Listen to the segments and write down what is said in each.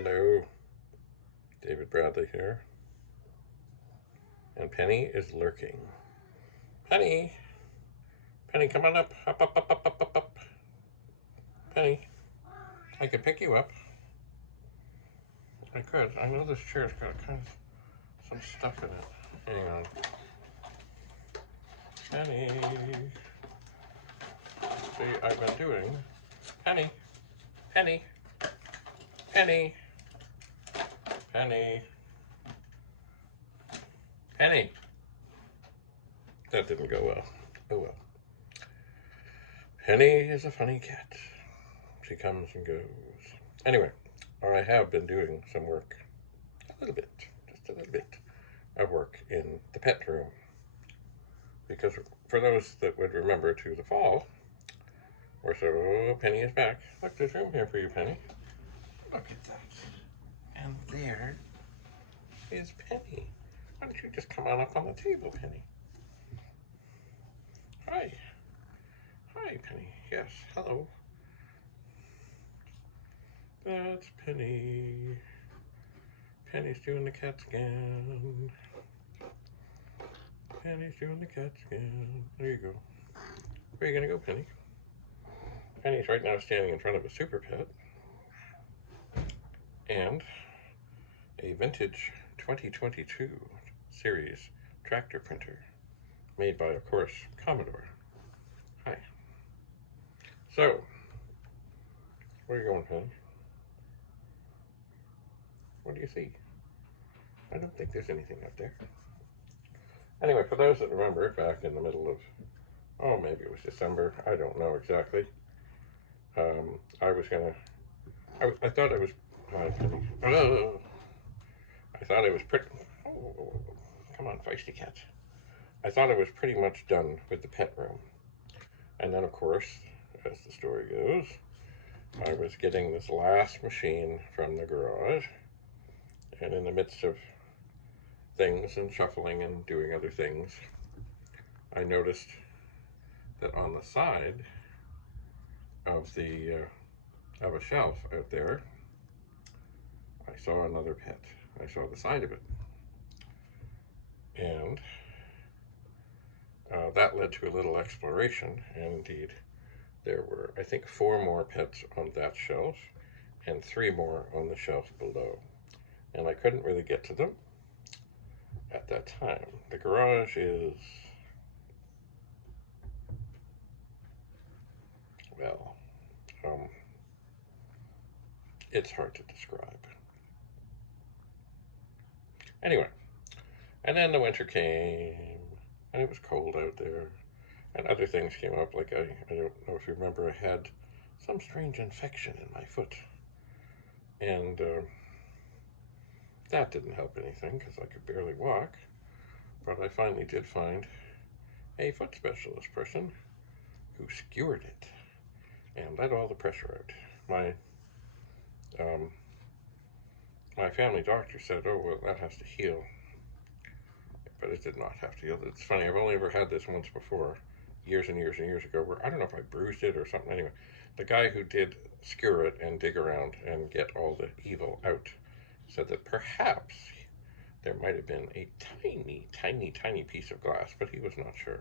Hello, David Bradley here. And Penny is lurking. Penny! Penny, come on up. Up, up, up, up, up, up, up. Penny, I could pick you up. I could. I know this chair's got kind of some stuff in it. Hang on. Penny. See, I've been doing. Penny. Penny. Penny. Penny. Penny. That didn't go well. Oh well. Penny is a funny cat. She comes and goes. Anyway, I have been doing some work. A little bit. Just a little bit of work in the pet room. Because for those that would remember to the fall, or so, Penny is back. Look, there's room here for you, Penny. Look at that. And there is Penny. Why don't you just come on up on the table, Penny? Hi. Hi, Penny. Yes, hello. That's Penny. Penny's doing the cat scan. Penny's doing the cat scan. There you go. Where are you going to go, Penny? Penny's right now standing in front of a Super Pet and a vintage 2022 series tractor printer made by, of course, Commodore. Hi. So, where are you going, Penny? What do you see? I don't think there's anything up there. Anyway, for those that remember, back in the middle of, oh, maybe it was December, I don't know exactly. I was gonna, I thought I was, hi, Penny. I thought I was pretty, oh, come on, feisty cat. I thought I was pretty much done with the pet room. And then, of course, as the story goes, I was getting this last machine from the garage, and in the midst of things and shuffling and doing other things, I noticed that on the side of the of a shelf out there, I saw another pet. I saw the side of it, and that led to a little exploration. And indeed, there were, I think, 4 more pets on that shelf, and 3 more on the shelf below. And I couldn't really get to them at that time. The garage is, well, it's hard to describe. Anyway, and then the winter came, and it was cold out there, and other things came up, like I don't know if you remember, I had some strange infection in my foot, and that didn't help anything because I could barely walk, but I finally did find a foot specialist person who skewered it and let all the pressure out. My family doctor said, oh, well, that has to heal, but it did not have to heal. It's funny, I've only ever had this once before, years and years and years ago, where I don't know if I bruised it or something. Anyway, the guy who did skewer it and dig around and get all the evil out said that perhaps there might have been a tiny, tiny, tiny piece of glass, but he was not sure.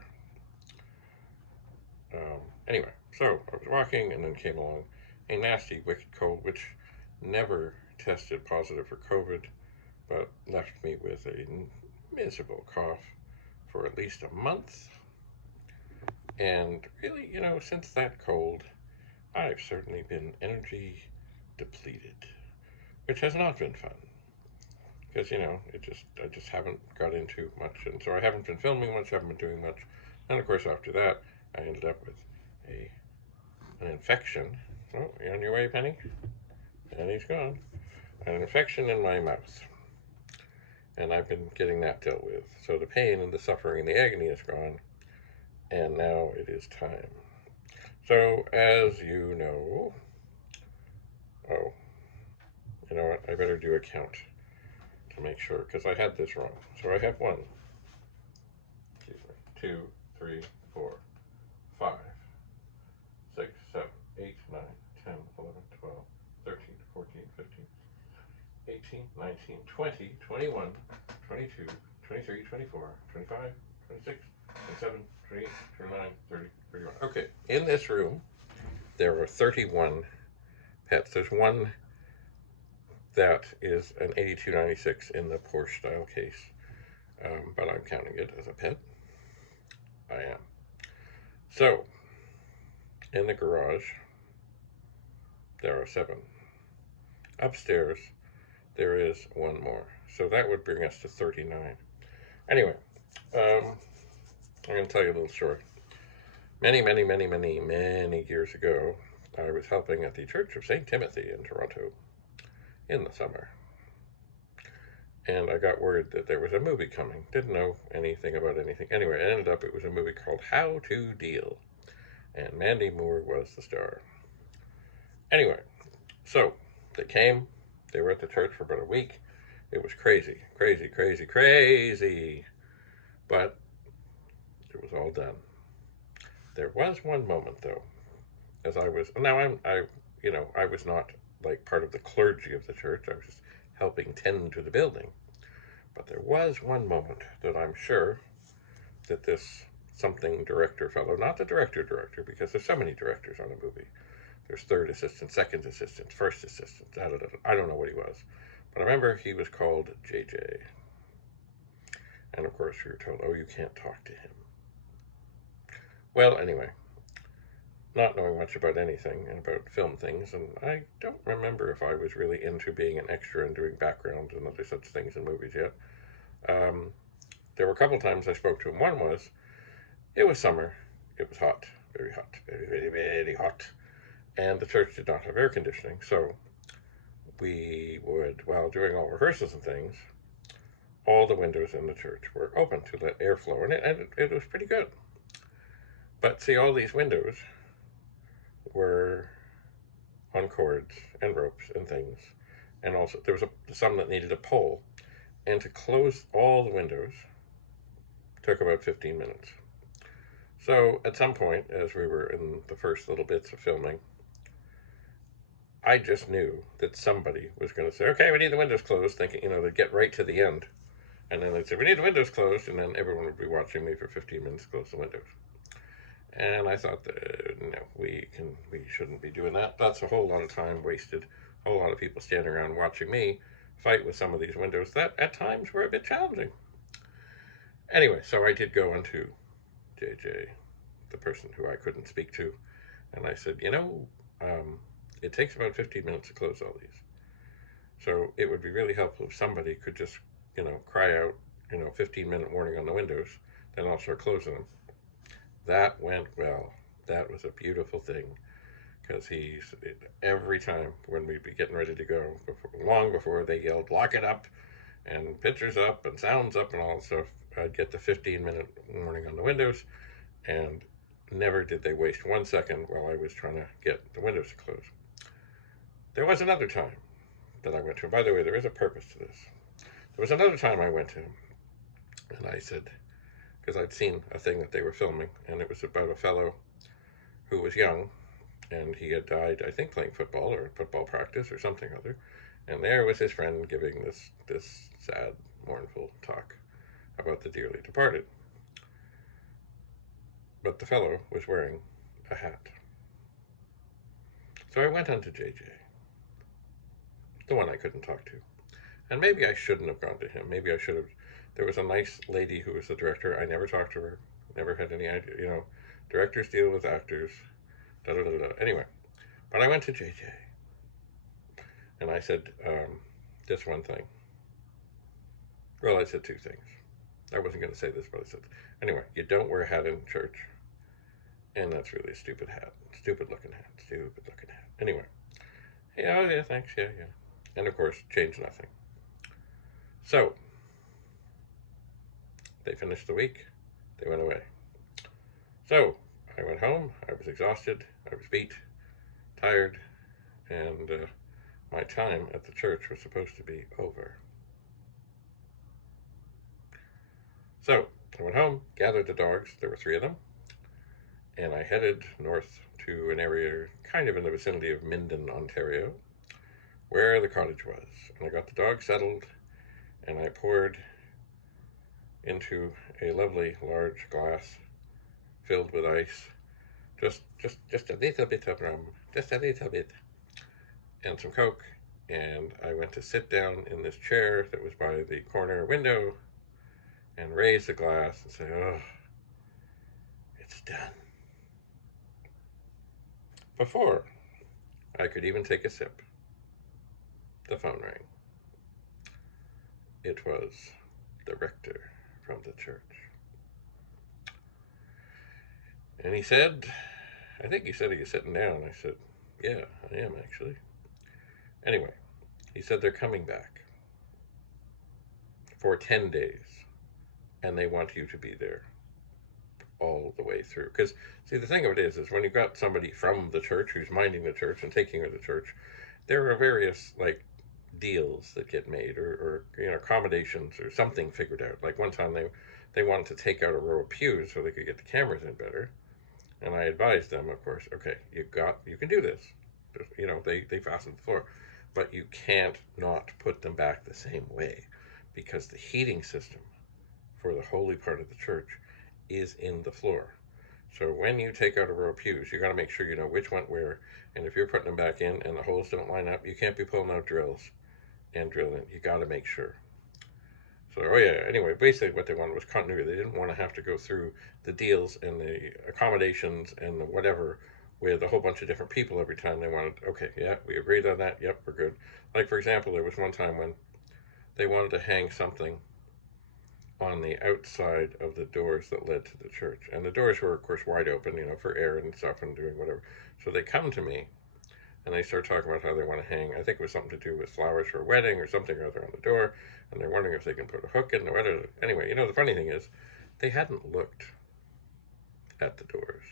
Anyway, so I was walking, and then came along a nasty, wicked cold, which never tested positive for COVID, but left me with a miserable cough for at least a month. And really, since that cold, I've certainly been energy depleted, which has not been fun. Because, I just haven't got into much, and so I haven't been filming much, haven't been doing much. And of course, after that, I ended up with an infection. Oh, you on your way, Penny? Penny's gone. An infection in my mouth. And I've been getting that dealt with. So the pain and the suffering and the agony is gone, and now it is time. So, as you know, oh, you know what, I better do a count to make sure, because I had this wrong. So I have 1, 2, 3, 4, 5, 6, 7, 8, 9, 10, 11, 12, 13, 14, 15. 18, 19, 20, 21, 22, 23, 24, 25, 26, 27, 28, 29, 30, 31. Okay, in this room, there are 31 pets. There's one that is an 8296 in the Porsche style case, but I'm counting it as a pet. I am. So, in the garage, there are 7. Upstairs, there is one more. So that would bring us to 39. Anyway, I'm going to tell you a little story. Many years ago, I was helping at the Church of St. Timothy in Toronto in the summer. And I got word that there was a movie coming. Didn't know anything about anything. Anyway, it ended up it was a movie called How to Deal. And Mandy Moore was the star. Anyway, so they came. They were at the church for about a week. It was crazy. But it was all done. There was one moment, though, as I was, now I was not like part of the clergy of the church. I was just helping tend to the building. But there was one moment that I'm sure that this something director fellow, not the director, because there's so many directors on a movie. There's third assistant, second assistant, first assistant, I don't know what he was. But I remember he was called JJ. And of course we were told, oh, you can't talk to him. Well, anyway, not knowing much about anything and about film things, and I don't remember if I was really into being an extra and doing background and other such things in movies yet. There were a couple times I spoke to him. One was, it was summer, it was hot, very hot, very hot, and the church did not have air conditioning, so we would, while doing all rehearsals and things, all the windows in the church were open to let air flow, and it was pretty good. But see, all these windows were on cords and ropes and things, and also there was some that needed a pole, and to close all the windows took about 15 minutes. So at some point, as we were in the first little bits of filming, I just knew that somebody was going to say, okay, we need the windows closed, thinking, they'd get right to the end, and then they'd say, we need the windows closed, and then everyone would be watching me for 15 minutes to close the windows. And I thought, no, we shouldn't be doing that. That's a whole lot of time wasted. A whole lot of people standing around watching me fight with some of these windows that at times were a bit challenging. Anyway, so I did go into JJ, the person who I couldn't speak to, and I said, it takes about 15 minutes to close all these. So it would be really helpful if somebody could just, cry out, 15-minute warning on the windows, then I'll start closing them. That went well. That was a beautiful thing, because every time when we'd be getting ready to go, long before they yelled, lock it up, and pictures up, and sounds up, and all that stuff, I'd get the 15-minute warning on the windows, and never did they waste 1 second while I was trying to get the windows to close. There was another time that I went to, by the way, there is a purpose to this. There was another time I went to him, and I said, because I'd seen a thing that they were filming, and it was about a fellow who was young, and he had died, I think, playing football or football practice or something or other, and there was his friend giving this sad, mournful talk about the dearly departed. But the fellow was wearing a hat. So I went on to JJ, the one I couldn't talk to. And maybe I shouldn't have gone to him. Maybe I should have. There was a nice lady who was the director. I never talked to her. Never had any idea. Directors deal with actors. Anyway, but I went to JJ. And I said this one thing. Well, I said 2 things. I wasn't going to say this, but I said, anyway, you don't wear a hat in church. And that's really a stupid hat. Stupid looking hat. Anyway. Yeah, thanks. Yeah. And of course, change nothing. So, they finished the week. They went away. So, I went home. I was exhausted. I was beat, tired, and my time at the church was supposed to be over. So, I went home, gathered the dogs. There were 3 of them. And I headed north to an area kind of in the vicinity of Minden, Ontario, where the cottage was. And I got the dog settled, and I poured into a lovely large glass filled with ice just a little bit of rum, just a little bit, and some Coke. And I went to sit down in this chair that was by the corner window and raise the glass and say, oh, it's done. Before I could even take a sip, the phone rang. It was the rector from the church. And he said, I think he said he was sitting down. I said, yeah, I am actually. Anyway, he said they're coming back for 10 days and they want you to be there all the way through. Because, see, the thing of it is when you've got somebody from the church who's minding the church and taking care of the church, there are various, like, deals that get made or accommodations or something figured out. Like one time they wanted to take out a row of pews so they could get the cameras in better. And I advised them, of course, okay, you can do this. They fastened the floor. But you can't not put them back the same way because the heating system for the holy part of the church is in the floor. So when you take out a row of pews, you got to make sure you know which went where. And if you're putting them back in and the holes don't line up, you can't be pulling out drills and drilling. You got to make sure. So, oh yeah, anyway, basically what they wanted was continuity. They didn't want to have to go through the deals and the accommodations and the whatever with a whole bunch of different people every time. They wanted, okay, yeah, we agreed on that. Yep, we're good. Like, for example, there was one time when they wanted to hang something on the outside of the doors that led to the church. And the doors were, of course, wide open, for air and stuff and doing whatever. So they come to me and they start talking about how they want to hang. I think it was something to do with flowers for a wedding or something or other on the door. And they're wondering if they can put a hook in the wedding. Anyway, the funny thing is, they hadn't looked at the doors.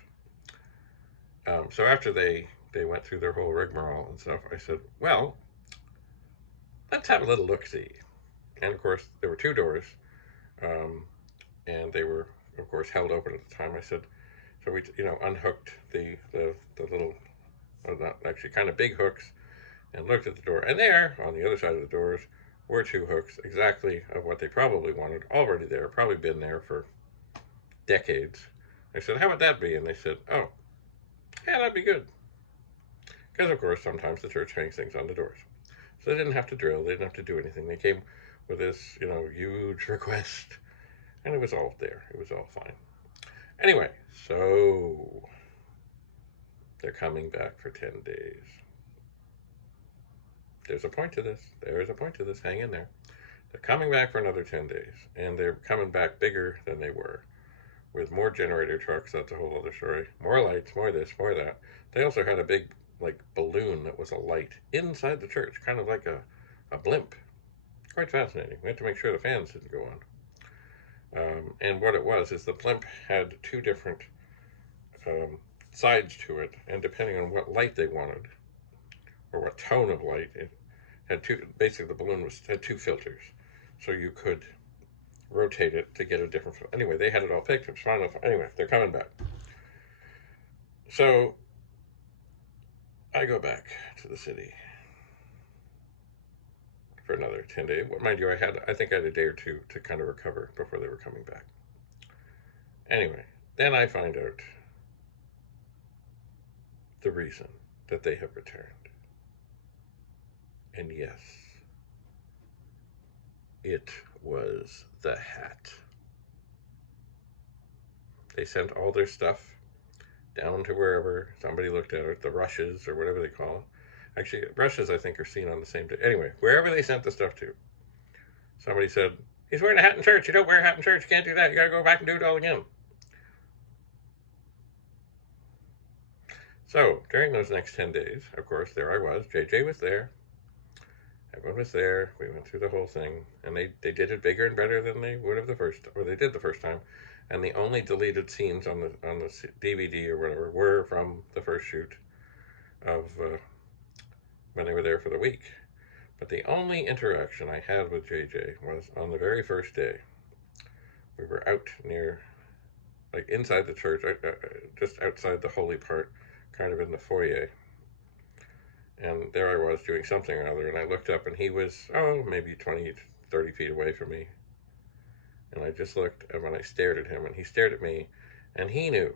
So after they went through their whole rigmarole and stuff, I said, well, let's have a little look-see. And of course, there were two doors. And they were, of course, held open at the time. I said, so we, unhooked the little, not actually kind of big hooks, and looked at the door. And there, on the other side of the doors, were two hooks, exactly of what they probably wanted, already there, probably been there for decades. I said, how would that be? And they said, oh, yeah, that'd be good. Because, of course, sometimes the church hangs things on the doors. So they didn't have to drill, they didn't have to do anything. They came with this, huge request. And it was all there. It was all fine. Anyway, so they're coming back for 10 days. There's a point to this. There is a point to this. Hang in there. They're coming back for another 10 days. And they're coming back bigger than they were. With more generator trucks. That's a whole other story. More lights, more this, more that. They also had a big, balloon that was a light inside the church. Kind of like a blimp. Quite fascinating. We had to make sure the fans didn't go on. And what it was is the blimp had two different sides to it, and depending on what light they wanted, or what tone of light, it had two, basically the balloon had two filters, so you could rotate it to get a different, anyway, they had it all picked, it's fine, anyway, they're coming back. So, I go back to the city for another 10 days. Mind you, I think I had a day or two to kind of recover before they were coming back. Anyway, then I find out the reason that they have returned. And yes, it was the hat. They sent all their stuff down to wherever somebody looked at it, the rushes or whatever they call them. Actually, rushes I think are seen on the same day. Anyway, wherever they sent the stuff to, somebody said, he's wearing a hat in church. You don't wear a hat in church. You can't do that. You got to go back and do it all again. So, during those next 10 days, of course, there I was. JJ was there. Everyone was there. We went through the whole thing. And they did it bigger and better than they would have they did the first time. And the only deleted scenes on the DVD or whatever were from the first shoot of when they were there for the week. But the only interaction I had with JJ was on the very first day. We were out near, inside the church, just outside the holy part, kind of in the foyer. And there I was doing something or other, and I looked up, and he was, oh, maybe 20, 30 feet away from me. And I just looked, and when I stared at him, and he stared at me, and he knew.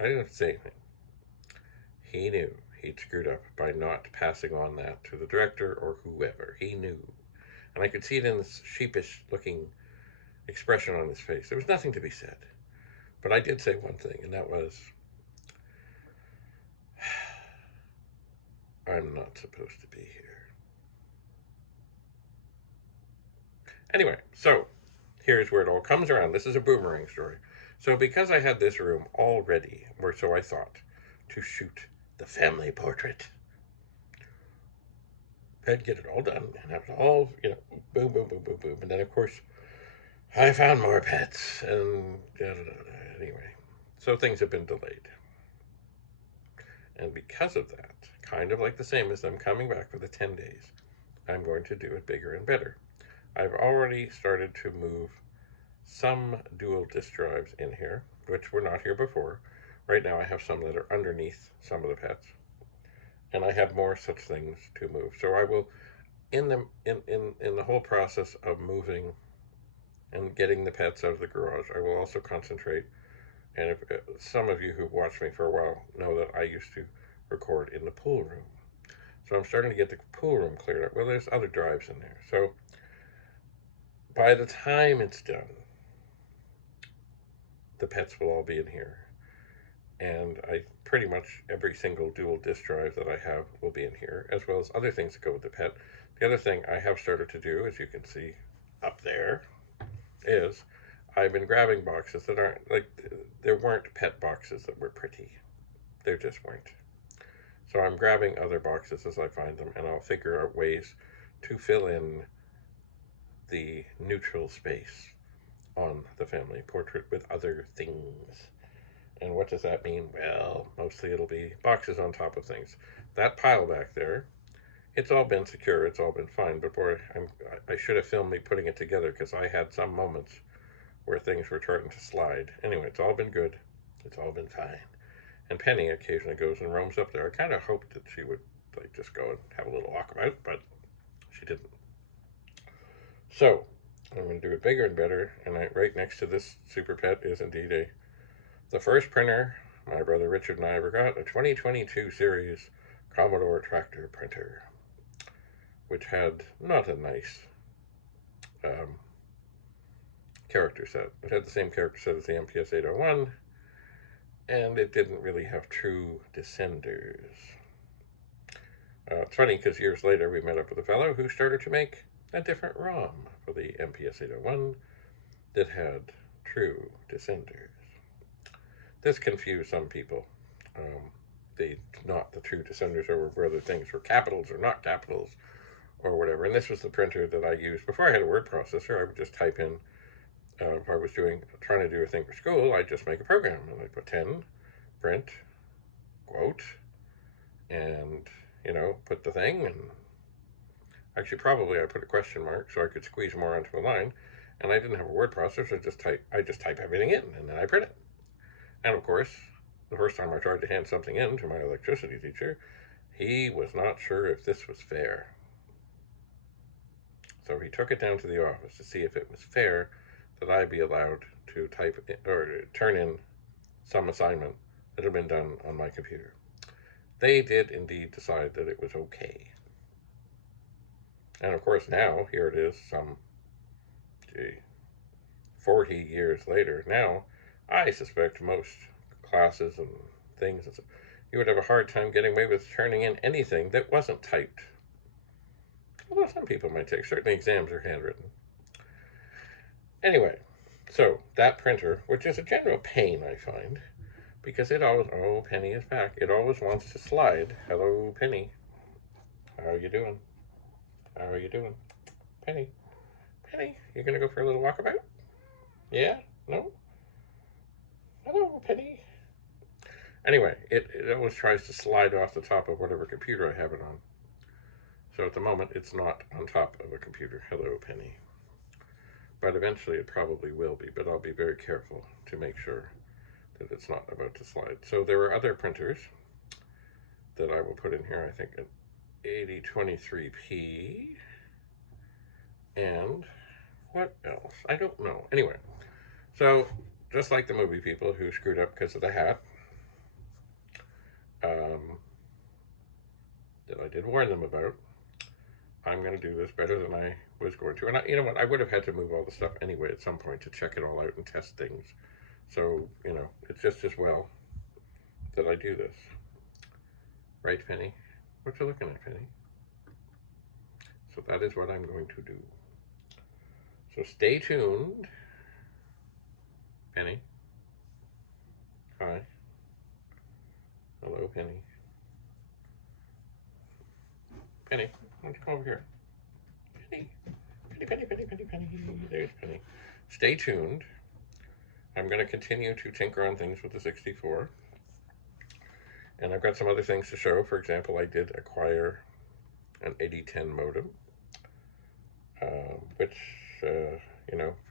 I didn't have to say anything. He knew he'd screwed up by not passing on that to the director or whoever. He knew. And I could see it in this sheepish looking expression on his face. There was nothing to be said. But I did say one thing, and that was, I'm not supposed to be here. Anyway, so here's where it all comes around. This is a boomerang story. So because I had this room all ready, or so I thought, to shoot the family portrait, I'd get it all done and have it all, boom, boom, boom, boom, boom. And then, of course, I found more pets, and anyway, so things have been delayed. And because of that, kind of like the same as them coming back for the 10 days, I'm going to do it bigger and better. I've already started to move some dual disk drives in here, which were not here before. Right now I have some that are underneath some of the pets, and I have more such things to move. So I will, in the whole process of moving and getting the pets out of the garage, I will also concentrate. And if some of you who've watched me for a while know that I used to record in the pool room. So I'm starting to get the pool room cleared up. Well, there's other drives in there. So by the time it's done, the pets will all be in here. And pretty much every single dual disk drive that I have will be in here, as well as other things that go with the pet. The other thing I have started to do, as you can see up there, is I've been grabbing boxes that aren't, like, there weren't pet boxes that were pretty. There just weren't. So I'm grabbing other boxes as I find them, and I'll figure out ways to fill in the neutral space on the family portrait with other things. And what does that mean? Well, mostly it'll be boxes on top of things. That pile back there, it's all been secure, it's all been fine, but boy, I should have filmed me putting it together, because I had some moments where things were starting to slide. Anyway, it's all been good. It's all been fine. And Penny occasionally goes and roams up there. I kind of hoped that she would just go and have a little walkabout, but she didn't. So I'm going to do it bigger and better. And right next to this Super Pet is indeed the first printer my brother Richard and I ever got, a 2022 series Commodore tractor printer, which had not a nice character set. It had the same character set as the MPS 801, and it didn't really have true descenders. It's funny, because years later we met up with a fellow who started to make a different ROM for the MPS 801 that had true descenders. This confused some people. Not the true descenders over whether things were capitals or not capitals or whatever. And this was the printer that I used before I had a word processor. I would just type in, if I was trying to do a thing for school, I'd just make a program, and I'd put 10, print, quote, and put the thing, and actually probably I put a question mark so I could squeeze more onto a line, and I didn't have a word processor, so I just type everything in, and then I print it. And of course, the first time I tried to hand something in to my electricity teacher, he was not sure if this was fair. So he took it down to the office to see if it was fair that I be allowed to type or turn in some assignment that had been done on my computer. They did indeed decide that it was okay. And of course now, here it is, some 40 years later. Now, I suspect most classes and things, you would have a hard time getting away with turning in anything that wasn't typed. Although some people might take, certainly exams are handwritten. Anyway, so that printer, which is a general pain, I find, because it always, oh, Penny is back. It always wants to slide. Hello, Penny. How are you doing? How are you doing? Penny. Penny, you gonna go for a little walkabout? Yeah? No? Hello, Penny. Anyway, it always tries to slide off the top of whatever computer I have it on. So at the moment, it's not on top of a computer. Hello, Penny. But eventually it probably will be, but I'll be very careful to make sure that it's not about to slide. So there are other printers that I will put in here, I think an 8023P. And what else? I don't know. Anyway, so just like the movie people who screwed up because of the hat, that I did warn them about, I'm going to do this better than I was going to. And you know what? I would have had to move all the stuff anyway at some point to check it all out and test things. So, it's just as well that I do this. Right, Penny? What you looking at, Penny? So that is what I'm going to do. So stay tuned. Penny. Hi. Hello, Penny. Penny, why don't you come over here? Penny. Penny, Penny, Penny, Penny, Penny. There's Penny. Stay tuned. I'm going to continue to tinker on things with the 64. And I've got some other things to show. For example, I did acquire an 8010 modem, which, for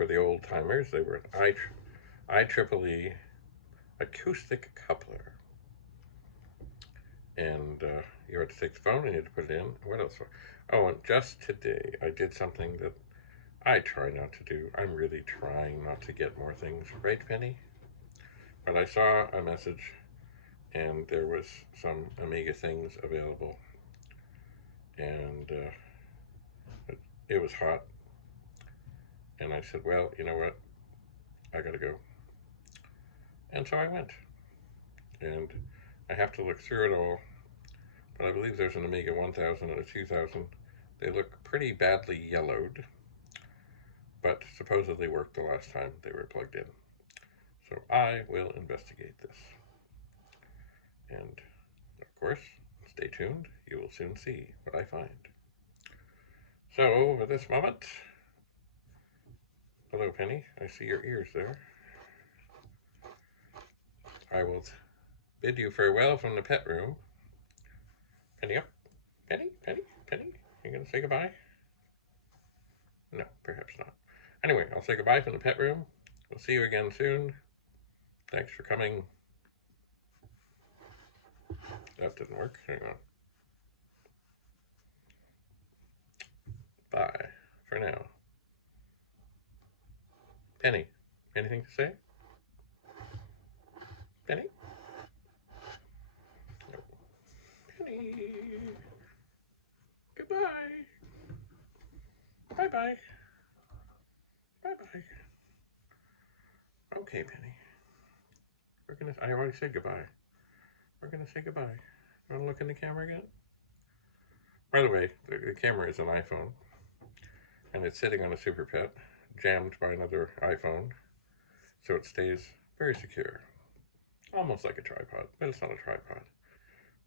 the old timers, they were an IEEE acoustic coupler. And you had to take the phone and you had to put it in. What else? Oh, and just today, I did something that I try not to do. I'm really trying not to get more things. Right, Penny? But I saw a message and there was some Amiga things available. And it was hot. And I said, well, you know what? I gotta go. And so I went. And I have to look through it all. But I believe there's an Amiga 1000 and a 2000. They look pretty badly yellowed, but supposedly worked the last time they were plugged in. So I will investigate this. And of course, stay tuned. You will soon see what I find. So at this moment, hello Penny, I see your ears there. I will bid you farewell from the pet room. Penny up. Penny, Penny, Penny. You gonna say goodbye? No, perhaps not. Anyway, I'll say goodbye from the pet room. We'll see you again soon. Thanks for coming. That didn't work. Hang on. Bye for now. Penny, anything to say? Penny? No. Penny. Goodbye. Bye-bye. Bye-bye. Okay, Penny. I already said goodbye. We're gonna say goodbye. You wanna look in the camera again? By the way, the camera is an iPhone, and it's sitting on a Super Pet, jammed by another iPhone, so it stays very secure. Almost like a tripod, but it's not a tripod.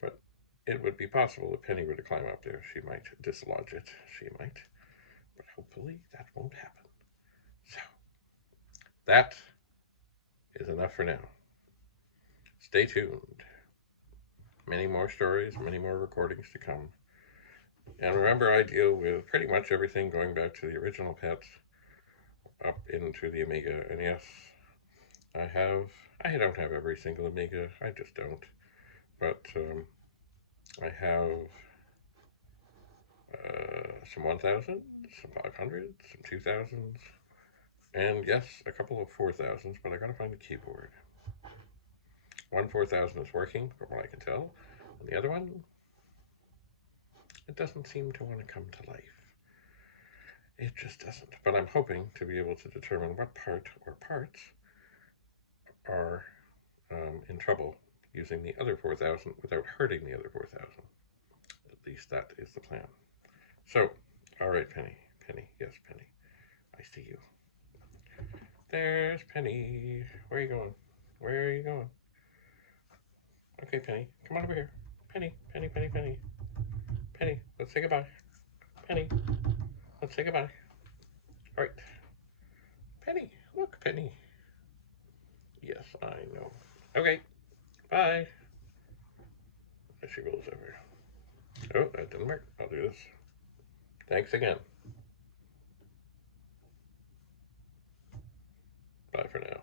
But it would be possible if Penny were to climb up there, she might dislodge it. She might. But hopefully that won't happen. So, that is enough for now. Stay tuned. Many more stories, many more recordings to come. And remember, I deal with pretty much everything going back to the original pets up into the Amiga. And yes, I don't have every single Amiga, I just don't. But I have some 1000s, some 500s, some 2000s, and yes, a couple of 4000s, but I gotta find the keyboard. One 4000 is working, from what I can tell, and the other one, it doesn't seem to want to come to life. It just doesn't. But I'm hoping to be able to determine what part or parts are in trouble using the other 4000 without hurting the other 4000. At least that is the plan. So, all right, Penny. Penny, yes, Penny. I see you. There's Penny. Where are you going? Where are you going? Okay, Penny, come on over here. Penny, Penny, Penny, Penny. Penny, let's say goodbye. Penny, let's say goodbye. All right. Penny, look, Penny. Yes, I know. Okay, bye. There she rolls over. Oh, that didn't work. I'll do this. Thanks again. Bye for now.